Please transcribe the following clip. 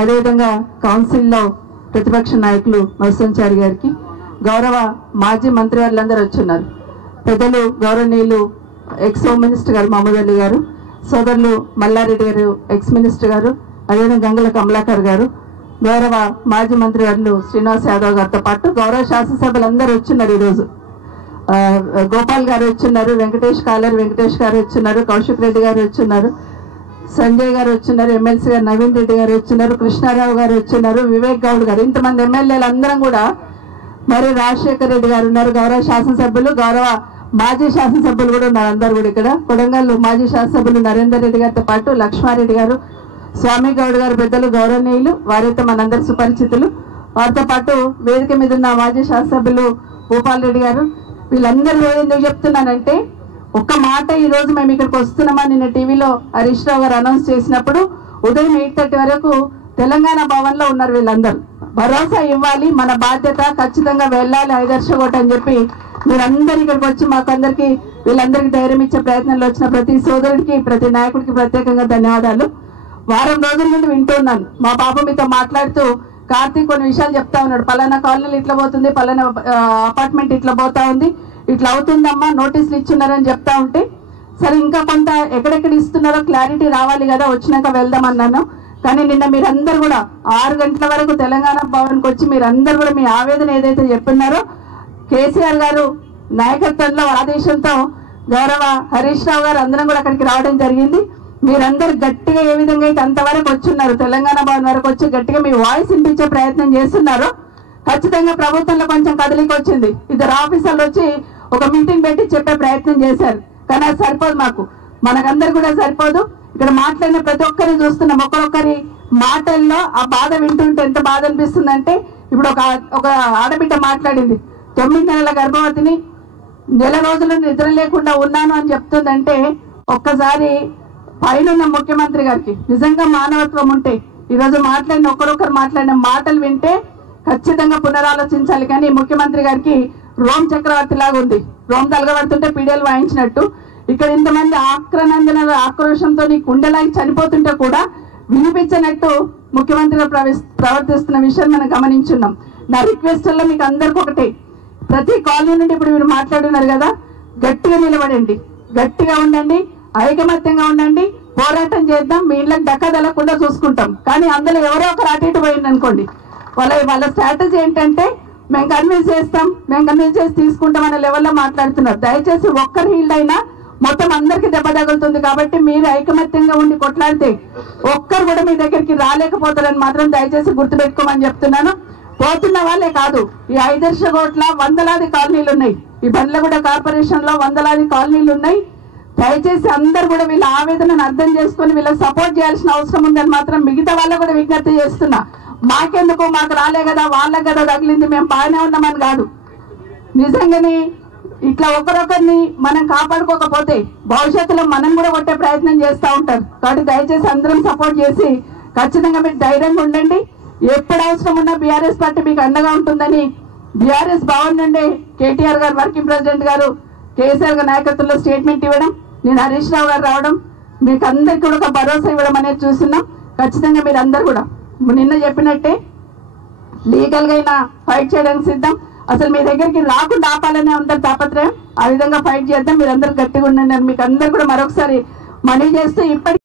అదేవిధంగా కౌన్సిల్లో ప్రతిపక్ష నాయకులు మత్స్యంచారి గారికి, గౌరవ మాజీ మంత్రివర్లందరూ వచ్చున్నారు, పెద్దలు గౌరవనీయులు ఎక్స్ హోమ్ మినిస్టర్ గారు మహమూద్ అలీ గారు, సోదరులు మల్లారెడ్డి గారు ఎక్స్ మినిస్టర్ గారు, అదేవిధంగా గంగుల కమలాకర్ గారు, గౌరవ మాజీ మంత్రివర్యులు శ్రీనివాస్ యాదవ్ గారితో పాటు గౌరవ శాసనసభ్యులు అందరూ వచ్చున్నారు. ఈరోజు గోపాల్ గారు వచ్చున్నారు, కాలేరు వెంకటేష్ గారు వచ్చున్నారు, కౌశిక్ రెడ్డి గారు వచ్చున్నారు, సంజయ్ గారు వచ్చున్నారు, ఎమ్మెల్సీ గారు నవీన్ రెడ్డి గారు వచ్చున్నారు, కృష్ణారావు గారు వచ్చున్నారు, వివేక్ గౌడ్ గారు, ఇంతమంది ఎమ్మెల్యేలు అందరం కూడా, మరి రాజశేఖర్ రెడ్డి గారు ఉన్నారు, గౌరవ శాసనసభ్యులు, గౌరవ మాజీ శాసనసభ్యులు కూడా ఉన్నారు. అందరు కూడా ఇక్కడ కొడంగల్ మాజీ శాసనసభ్యులు నరేందర్ రెడ్డి గారితో పాటు లక్ష్మారెడ్డి గారు, స్వామి గౌడ్ గారు పెద్దలు గౌరవనీయులు, వారైతే మనందరు సుపరిచితులు. వారితో పాటు వేదిక మీద ఉన్న మాజీ శాసనసభ్యులు భూపాల్ రెడ్డి గారు. వీళ్ళందరూ ఎందుకు చెప్తున్నానంటే, ఒక్క మాట, ఈ రోజు మేము ఇక్కడికి వస్తున్నామని నిన్న టీవీలో హరీష్ రావు గారు అనౌన్స్ చేసినప్పుడు ఉదయం 8:30 వరకు తెలంగాణ భవన్ లో ఉన్నారు. వీళ్ళందరూ భరోసా ఇవ్వాలి, మన బాధ్యత, ఖచ్చితంగా వెళ్ళాలి ఐదర్శకోట అని చెప్పి మీరందరూ ఇక్కడికి వచ్చి మాకందరికి వీళ్ళందరికీ ధైర్యం ఇచ్చే ప్రయత్నంలో వచ్చిన ప్రతి సోదరుడికి, ప్రతి నాయకుడికి ప్రత్యేకంగా ధన్యవాదాలు. వారం రోజుల నుండి వింటున్నాను. మా బాబు మీతో మాట్లాడుతూ కార్తీక్ కొన్ని విషయాలు చెప్తా ఉన్నాడు, పలానా కాలనీలు ఇట్లా పోతుంది, పలానా అపార్ట్మెంట్ ఇట్లా పోతా ఉంది, ఇట్లా అవుతుందమ్మా, నోటీసులు ఇచ్చున్నారని చెప్తా ఉంటే, సరే ఇంకా కొంత ఎక్కడెక్కడ ఇస్తున్నారో క్లారిటీ రావాలి కదా, వచ్చినాక వెళ్దామన్నాను. కానీ నిన్న మీరందరూ కూడా 6 గంటల వరకు తెలంగాణ భవన్కి వచ్చి మీరందరూ కూడా మీ ఆవేదన ఏదైతే చెప్తున్నారో, కేసీఆర్ గారు నాయకత్వంలో ఆదేశంతో గౌరవ హరీష్ రావు గారు అందరం కూడా అక్కడికి రావడం జరిగింది. మీరందరూ గట్టిగా ఏ విధంగా అయితే అంతవరకు వచ్చున్నారు, తెలంగాణ భవన్ వరకు వచ్చి గట్టిగా మీ వాయిస్ వినిపించే ప్రయత్నం చేస్తున్నారు. ఖచ్చితంగా ప్రభుత్వంలో కొంచెం కదలిక వచ్చింది. 2 ఆఫీసర్లు వచ్చి ఒక మీటింగ్ పెట్టి చెప్పే ప్రయత్నం చేశారు. కానీ అది సరిపోదు, మనకందరు కూడా సరిపోదు. ఇక్కడ మాట్లాడిన ప్రతి ఒక్కరిని చూస్తున్నాం, ఒక్కొక్కరి మాటల్లో ఆ బాధ వింటుంటే ఎంత బాధ అనిపిస్తుందంటే, ఇప్పుడు ఒక ఆడబిడ్డ మాట్లాడింది, 9 నెలల గర్భవతిని, నెల రోజులు నిద్ర లేకుండా ఉన్నాను అని చెప్తుందంటే, ఒక్కసారి పైన ముఖ్యమంత్రి గారికి నిజంగా మానవత్వం ఉంటే ఈరోజు మాట్లాడిన ఒక్కరొక్కరు మాట్లాడిన మాటలు వింటే ఖచ్చితంగా పునరాలోచించాలి. కానీ ముఖ్యమంత్రి గారికి రోమ్ చక్రవర్తి లాగా ఉంది, రోమ్ తలగబడుతుంటే పీడియలు వాయించినట్టు. ఇక్కడ ఇంతమంది ఆక్రనందన ఆక్రోషంతో కుండలాగి చనిపోతుంటే కూడా వినిపించినట్టు ముఖ్యమంత్రిగా ప్రవర్తిస్తున్న విషయం మనం గమనించున్నాం. నా రిక్వెస్ట్లో మీకు అందరికీ ఒకటే, ప్రతి కాలనీ నుండి ఇప్పుడు మీరు మాట్లాడున్నారు కదా, గట్టిగా నిలబడండి, గట్టిగా ఉండండి, ఐకమత్యంగా ఉండండి, పోరాటం చేద్దాం. మీ ఇళ్ళకి దక్కదలకుండా చూసుకుంటాం. కానీ అందులో ఎవరో ఒకరు అటు ఇటు పోయింది అనుకోండి, వాళ్ళ స్ట్రాటజీ ఏంటంటే, మేము కన్విన్స్ చేసి తీసుకుంటాం అనే లెవెల్లో మాట్లాడుతున్నారు. దయచేసి ఒక్కరి హీల్డ్ అయినా మొత్తం అందరికీ దెబ్బ తగులుతుంది. కాబట్టి మీరు ఐకమత్యంగా ఉండి కొట్లాడితే ఒక్కరు కూడా మీ దగ్గరికి రాలేకపోతారని మాత్రం దయచేసి గుర్తుపెట్టుకోమని చెప్తున్నాను. పోతున్న వాళ్ళే కాదు, ఈ ఐదర్శకోట్ల వందలాది కాలనీలు ఉన్నాయి, ఈ బండ్లగూడ కార్పొరేషన్ లో వందలాది కాలనీలు ఉన్నాయి. దయచేసి అందరు కూడా వీళ్ళ ఆవేదనను అర్థం చేసుకుని వీళ్ళకి సపోర్ట్ చేయాల్సిన అవసరం ఉందని మాత్రం మిగతా వాళ్ళకు కూడా విజ్ఞప్తి చేస్తున్నా. మాకెందుకు, మాకు రాలే కదా, వాళ్ళకి కదా తగిలింది, మేము బాగానే ఉన్నామని కాదు. నిజంగానే ఇట్లా ఒకరొకరిని మనం కాపాడుకోకపోతే భవిష్యత్తులో మనం కూడా కొట్టే ప్రయత్నం చేస్తూ ఉంటారు. కాబట్టి దయచేసి అందరం సపోర్ట్ చేసి ఖచ్చితంగా మీరు ధైర్యంగా ఉండండి. ఎప్పుడు అవసరం ఉన్నా బీఆర్ఎస్ పార్టీ మీకు అండగా ఉంటుందని బీఆర్ఎస్ భవన్ నుండి కేటీఆర్ గారు వర్కింగ్ ప్రెసిడెంట్ గారు కేసీఆర్ గారి నాయకత్వంలో స్టేట్మెంట్ ఇవ్వడం, నేను హరీష్ రావు గారు రావడం, మీకు అందరికీ కూడా ఒక భరోసా ఇవ్వడం అనేది చూస్తున్నాం. ఖచ్చితంగా మీరు అందరు కూడా నిన్న చెప్పినట్టే లీగల్గా అయినా ఫైట్ చేయడానికి సిద్ధం. అసలు మీ దగ్గరికి రాకుండా ఆపాలనే ఉంటారు తాపత్రయం, ఆ విధంగా ఫైట్ చేద్దాం. మీరు అందరు గట్టిగా ఉండండి. మీకు అందరు కూడా మరొకసారి మనవి చేస్తూ ఇప్పటికీ